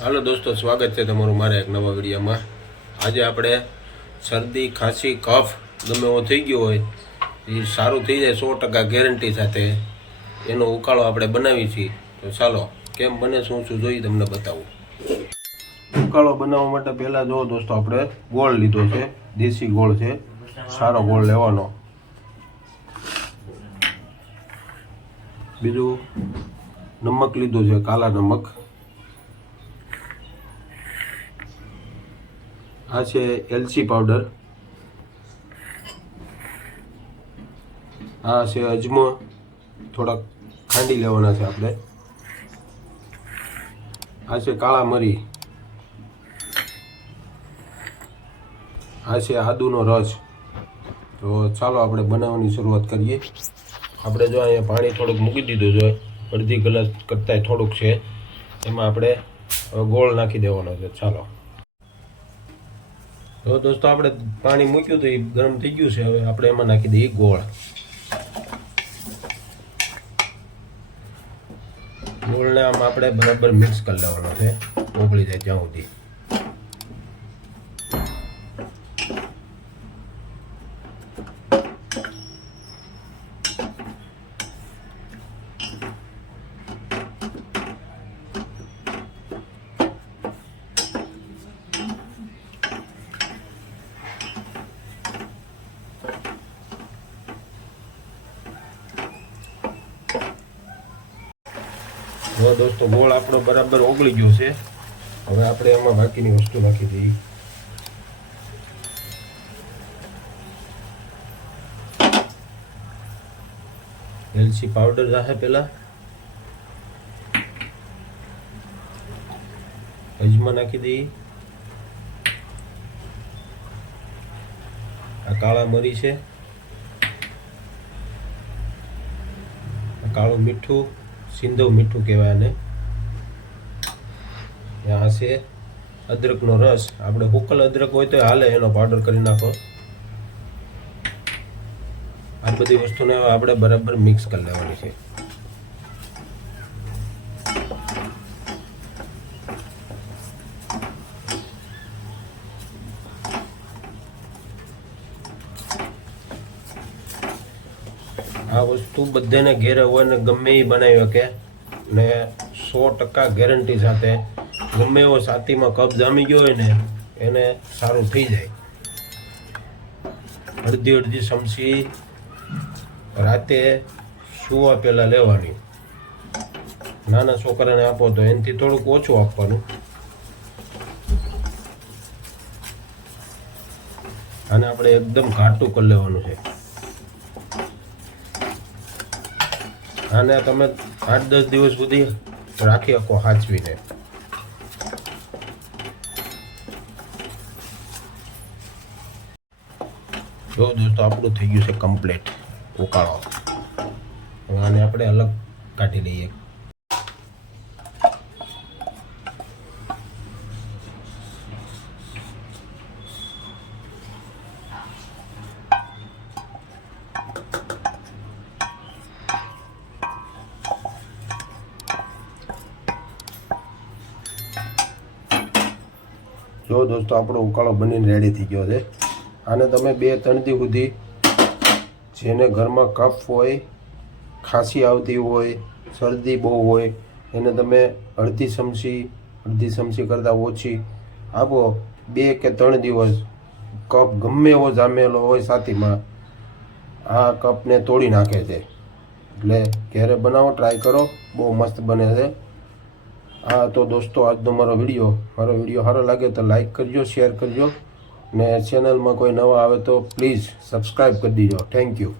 હાલો દોસ્તો, સ્વાગત છે તમારું મારા એક નવા વિડીયોમાં. આજે આપણે શરદી, ખાંસી, કફ ગમે એવો થઈ ગયો હોય, એ સારું થઈ જાય સો ટકા ગેરંટી સાથે. એનો ઉકાળો આપણે બનાવી છીએ. તો ચાલો, કેમ બને, શું શું જોઈએ તમને બતાવું. ઉકાળો બનાવવા માટે પહેલાં જો દોસ્તો, આપણે ગોળ લીધો છે, દેશી ગોળ છે, સારો ગોળ લેવાનો. બીજું, નમક લીધું છે, કાલા નમક. આ છે એલચી પાવડર. આ છે અજમો. થોડાક ખાંડી લેવાના છે આપણે. આ છે કાળા મરી. આ છે આદુનો રસ. તો ચાલો આપણે બનાવવાની શરૂઆત કરીએ. આપણે જો અહીંયા પાણી થોડુંક મૂકી દીધું છે. અડધી કલાક કરતાંય થોડુંક છે. એમાં આપણે ગોળ નાખી દેવાનો છે. ચાલો. તો દોસ્તો આપણે પાણી મૂક્યું તો એ ગરમ થઈ ગયું છે. હવે આપણે એમાં નાખી દઈએ ગોળ. ગોળને આમ આપણે બરાબર મિક્સ કરી લેવાનો છે. ઓગળી જાય જ્યાં સુધી. હવે દોસ્તો, ગોળ આપણો બરાબર ઓગળી ગયો છે. હવે આપણે એમાં બાકીની વસ્તુ નાખી દઈએ. એલચી પાવડર રાખે પેલા. અજમા નાખી દઈએ. આ કાળા મરી છે. કાળું મીઠું. સિંધવ મીઠું કહેવાય આને. આ છે અદરકનો રસ. આપણે હુકલ અદરક હોય તો હાલે, એનો પાવડર કરી નાખો. આ બધી વસ્તુને આપણે બરાબર મિક્સ કરી લેવાની છે. આ વસ્તુ બધાને ઘેર હોય ને ગમે એ બનાવી શકે. ને સો ટકા ગેરંટી સાથે ગમે એવો છાતીમાં કપ જામી ગયો હોય ને, એને સારું થઈ જાય. અડધી અડધી ચમચી રાતે સુવા પહેલાં લેવાની. નાના છોકરાને આપો તો એનાથી થોડુંક ઓછું આપવાનું. અને આપણે એકદમ ઘાટું કરી લેવાનું છે. આને તમે આઠ દસ દિવસ સુધી રાખી શકો હાચવીને. જો દોસ્તો, આપણું થઈ ગયું છે કમ્પ્લીટ ઉકાળો. હવે આને આપણે અલગ કાઢી લઈએ. જો દોસ્તો, આપણો ઉકાળો બનીને રેડી થઈ ગયો છે. આને તમે બે ત્રણ દી સુધી જેને ઘરમાં કફ હોય, ખાંસી આવતી હોય, શરદી બહુ હોય, એને તમે અડધી ચમચી અડધી ચમચી કરતાં ઓછી આપો. બે કે ત્રણ દિવસ કપ ગમે એવો જામેલો હોય સાથીમાં આ કપને તોડી નાખે છે. એટલે ઘેરે બનાવો ટ્રાય કરો. બહુ મસ્ત બને છે. હા તો દોસ્તો, આજનો મારો વીડિયો મારો વીડિયો સારો લાગે તો લાઇક કરજો શેર કરજો. ને ચેનલમાં કોઈ નવા આવે તો પ્લીઝ સબસ્ક્રાઈબ કરી દીજો. Thank you